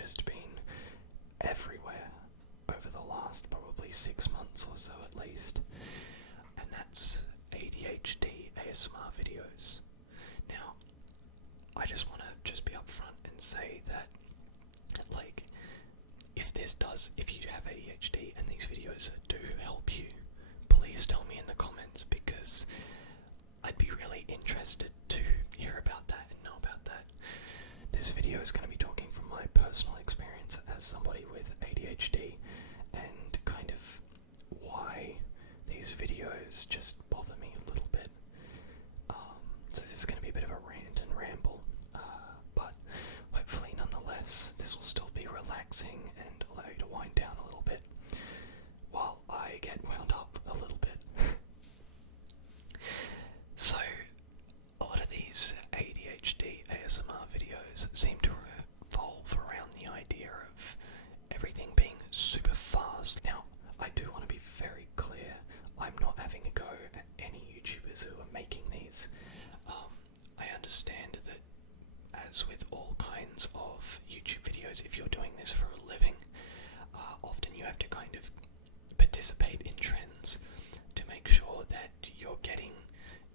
just been everywhere over the last probably 6 months or so at least, and that's ADHD ASMR videos. Now, I just want to be upfront and say that, like, if you have ADHD and these videos do help you, please tell me in the comments, because I'd be really interested to hear about that and know about that. This video is going to be talking from my personal experience as somebody with ADHD and kind of why these videos just bother me a little bit. So this is going to be a bit of a rant and ramble, but hopefully nonetheless this will still be relaxing and allow you to wind down a little bit while I get wound up a little bit. So, a lot of these ADHD ASMR videos seem to revolve around the idea of everything being super fast. Now, I do want to be very clear, I'm not having a go at any YouTubers who are making these. I understand that, as with all kinds of YouTube videos, if you're doing this for a living, often you have to kind of participate in trends to make sure that you're getting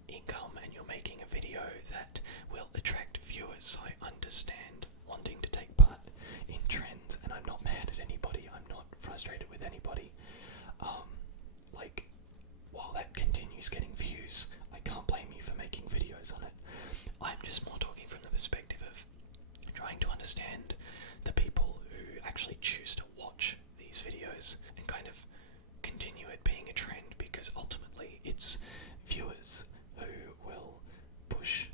income and you're making a video that will attract viewers. So I understand wanting to take part in trends, and I'm not mad at anybody, I'm not frustrated with anybody. While that continues getting views, I can't blame you for making videos on it. I'm just more talking from the perspective of trying to understand the people who actually choose to watch these videos and kind of continue it being a trend, because ultimately it's viewers who will push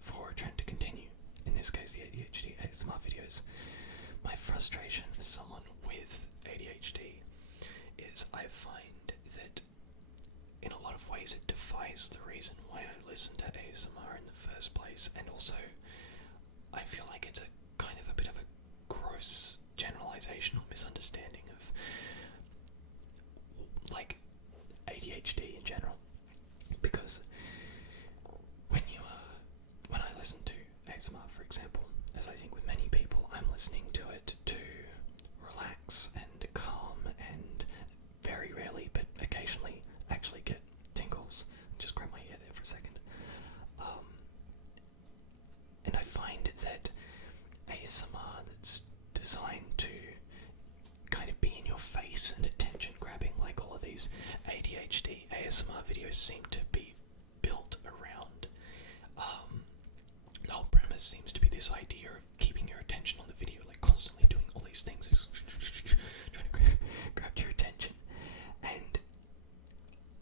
for a trend to continue. In this case, the ADHD ASMR videos. My frustration as someone with ADHD is I find that in a lot of ways it defies the reason why I listen to ASMR in the first place, and also I feel like it's a kind of a bit of a gross generalization or misunderstanding of like ADHD in general, because when I listen to ASMR, for example, as I think with many people, I'm listening to it to relax and calm and very rarely, but occasionally, actually get tingles. Just grab my hair there for a second. And I find that ASMR that's designed to kind of be in your face and attention grabbing, like all of these ADHD ASMR videos seem to be built around, the whole premise seems to be this idea of keeping your attention on the video, like constantly doing all these things, trying to grab your attention. And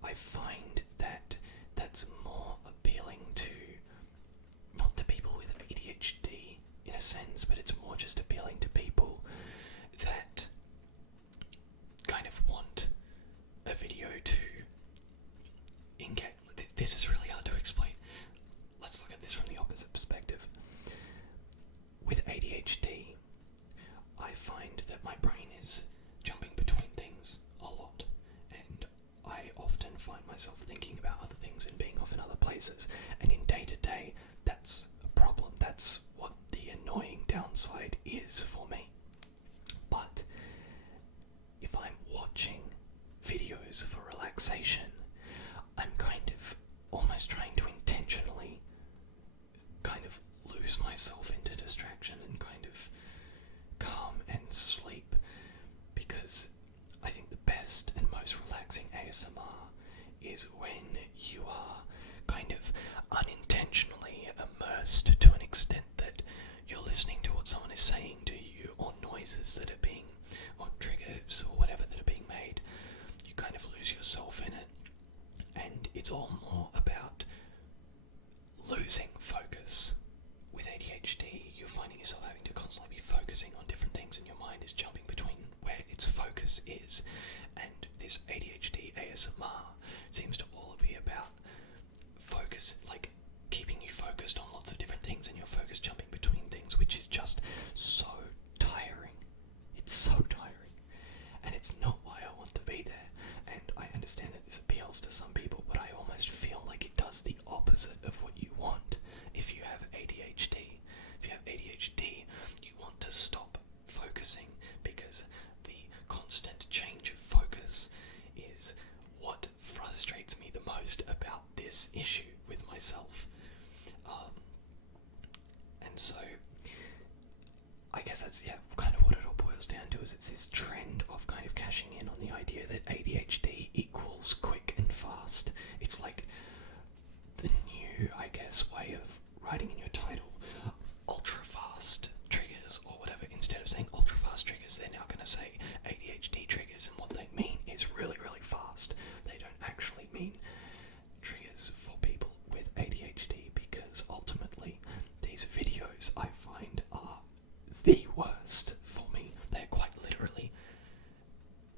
I find that that's more appealing to, not to people with ADHD in a sense, but it's more just appealing to people that kind of want a video to engage. This is really hard to explain. Let's look at this from the opposite perspective. With ADHD, I find that my brain is jumping between things a lot, and I often find myself thinking about other things and being off in other places, and in day to day, that's a problem. That's what the annoying downside is for me. But if I'm watching videos for relaxation, I'm kind of almost trying to intentionally kind of lose myself into distraction and kind of calm and sleep, because I think the best and most relaxing ASMR is when you are kind of unintentionally immersed to an extent that you're listening to what someone is saying to you, or noises that are being, or triggers or whatever that are being made. You kind of lose yourself in it, and it's all more about losing focus. With ADHD, you're finding yourself having to constantly be focusing on different things, and your mind is jumping between where its focus is. And this ADHD ASMR seems to all be about focus, like keeping you focused on lots of different things, and your focus jumping between things, which is just so tiring. It's so tiring, and it's not why I want to be there. And I understand that this appeals to some people, but I almost feel like it does the opposite of what you want. If you have ADHD, you want to stop focusing frustrates me the most about this issue with myself. And so, I guess that's, kind of what it all boils down to, is it's this trend of kind of cashing in on the idea that ADHD equals quick and fast. It's like the new, I guess, way of writing in your title, ultra fast triggers or whatever. Instead of saying ultra fast triggers, they're now going to say ADHD triggers, and what they mean is really, really fast. They don't actually mean triggers for people with ADHD, because ultimately these videos I find are the worst for me. They're quite literally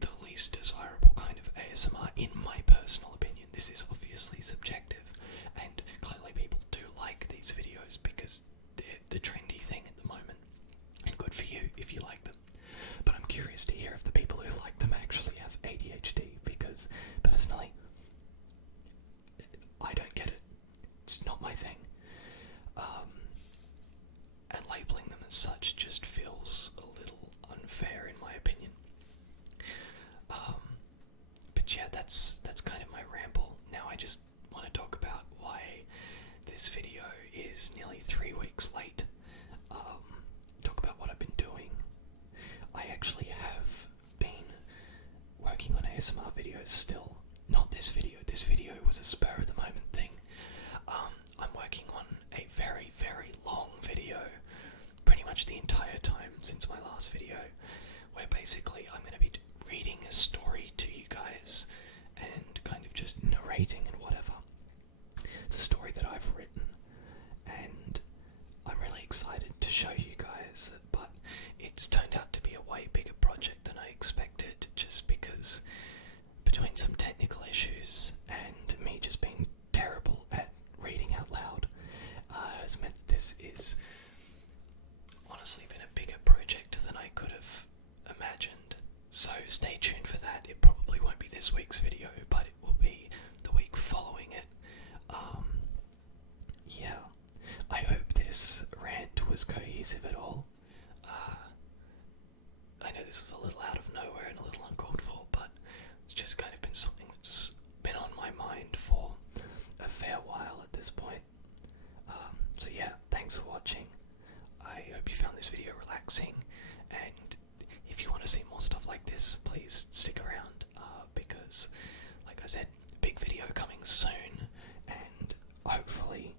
the least desirable kind of ASMR, in my personal opinion. This is obviously subjective, and clearly people do like these videos because they're the trendy thing at the moment, and good for you if you like them. But I'm curious to hear if the people who like them actually have ADHD, because personally, I don't get it. It's not my thing. And labeling them as such just feels a little unfair, in my opinion. But yeah, that's kind of my ramble. Now I just want to talk about why this video is nearly 3 weeks late. Talk about what I've been doing. I actually have been working on ASMR videos still. Not this video. This video was a spur of the moment thing. I'm working on a very, very long video, pretty much the entire time since my last video, where basically I'm going to be reading a story to you guys and kind of just narrating and whatever. It's a story that I've written, and I'm really excited to show you guys, but it's turned out to be a way bigger project than I expected, just because between some technical issues and me just being terrible at reading out loud, has meant this is honestly been a bigger project than I could have imagined. So stay tuned for that. It probably won't be this week's video, but it will be the week following it. Yeah, I hope this rant was cohesive at all. I know this is a little out of nowhere and a little uncalled for, but it's just kind of been something that's been on my mind for a fair while at this point. So yeah, thanks for watching. I hope you found this video relaxing, and if you want to see more stuff like this, please stick around, because, like I said, big video coming soon, and hopefully